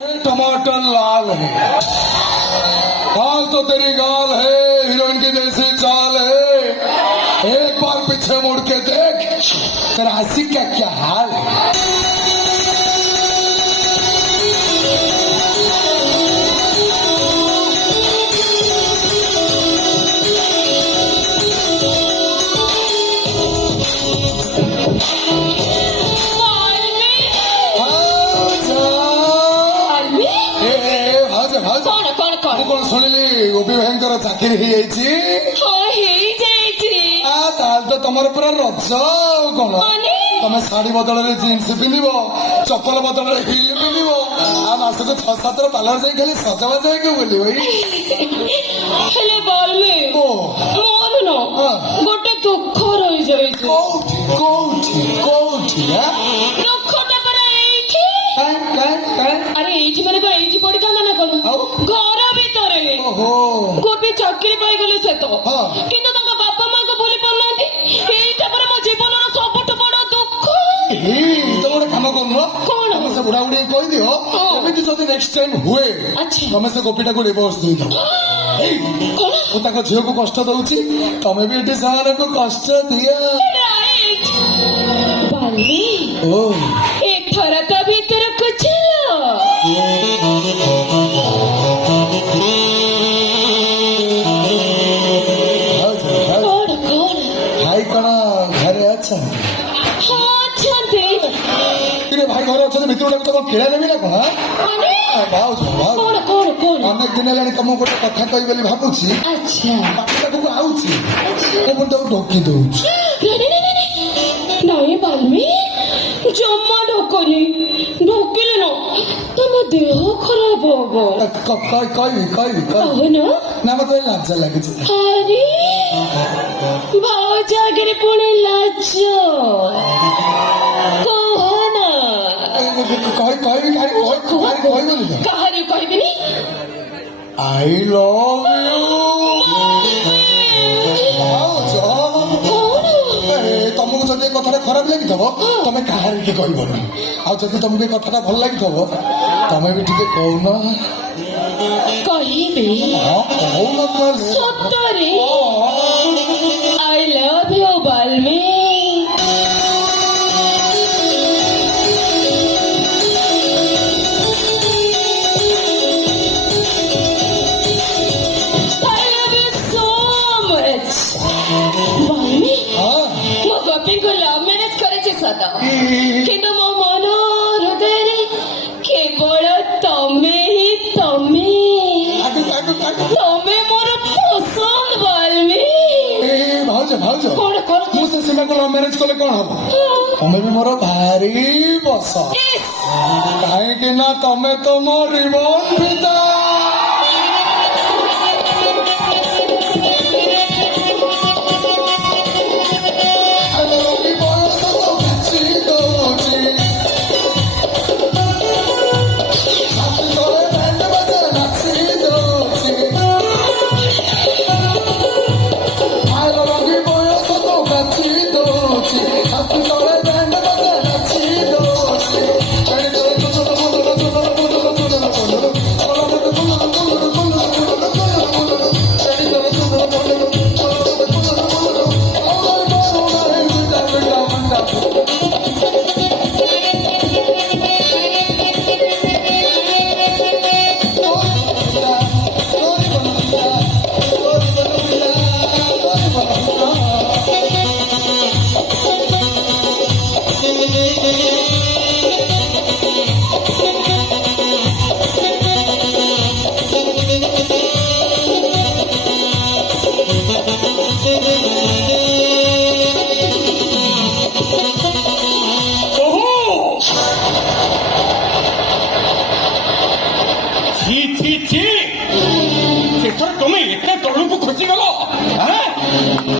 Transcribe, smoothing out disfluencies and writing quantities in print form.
टमाटर लाल है, हाल तो तेरी गाल है, हीरोइन की जैसी चाल है। एक बार पीछे मुड़ के देख, तेरा हंसी का क्या हाल है। कौन शुणिली गोपी भाई चाकरी तो तुम पूरा रज कौन तुम शाढ़ी बदल जीन्स पिंध चपल बदल हिल पिंध आसक 6-7 पार्लर जाए खाली सजबाज है बोली गोटे दुख रही जाए अरे ये मैंने ये पड़ी था ना कौन घर भीतर गोटे चाकरी पाई गले से तो किंतु बापा माँ को भूली पाना मो जीवन सबुठ बड़ दुख तो गोटे कम कर से बुढ़ा बुढ़ी कही दियो एमती जब नेक्स्ट टाइम हुए तुम से गोपीटा को डिवोर्स दे दो झील को कष्ट दौची तमें भी ये से कष्ट दिया थोड़ा तो भीतर कुछ भाई कौन घरे अच्छा भाई घर अच्छा भितर तुम किड़ा नेबी ना कौन अनेक दिन है तुम गोटे कथा कही भावुची आउची ढोकी दौची नहीं बाल्मी जमा ढोकनी ढोकिले न तुम देह खराब होबो कही ना मत लाज लगे अरे भाव जागरे पुणे लाज कहना कहानी कहबिनी आई लव तुमको जब ये कथा खराब लगी तुम कहार कहबनी आदि तुमको कथा भल लगी तुम भी टे कहना सतरे आई लव यू बाल्मी କିନ୍ତୁ ମୋ ମନ ହୃଦୟରେ କେବଳ ତମେ ହିଁ ତମେ ମୋର ପସନ୍ଦ ବାଲ୍ମୀ ଭାଉଜ ମୁଁ ସେ ସୀମାକୁ ଲଭ୍ ମ୍ୟାରେଜ କଲେ କଣ ହବ ତମେ ବି ମୋର ଭାରି ପସନ୍ଦ କାହିଁକି ନା ତମେ ତ ମୋ ଜୀବନ ଭିତରେ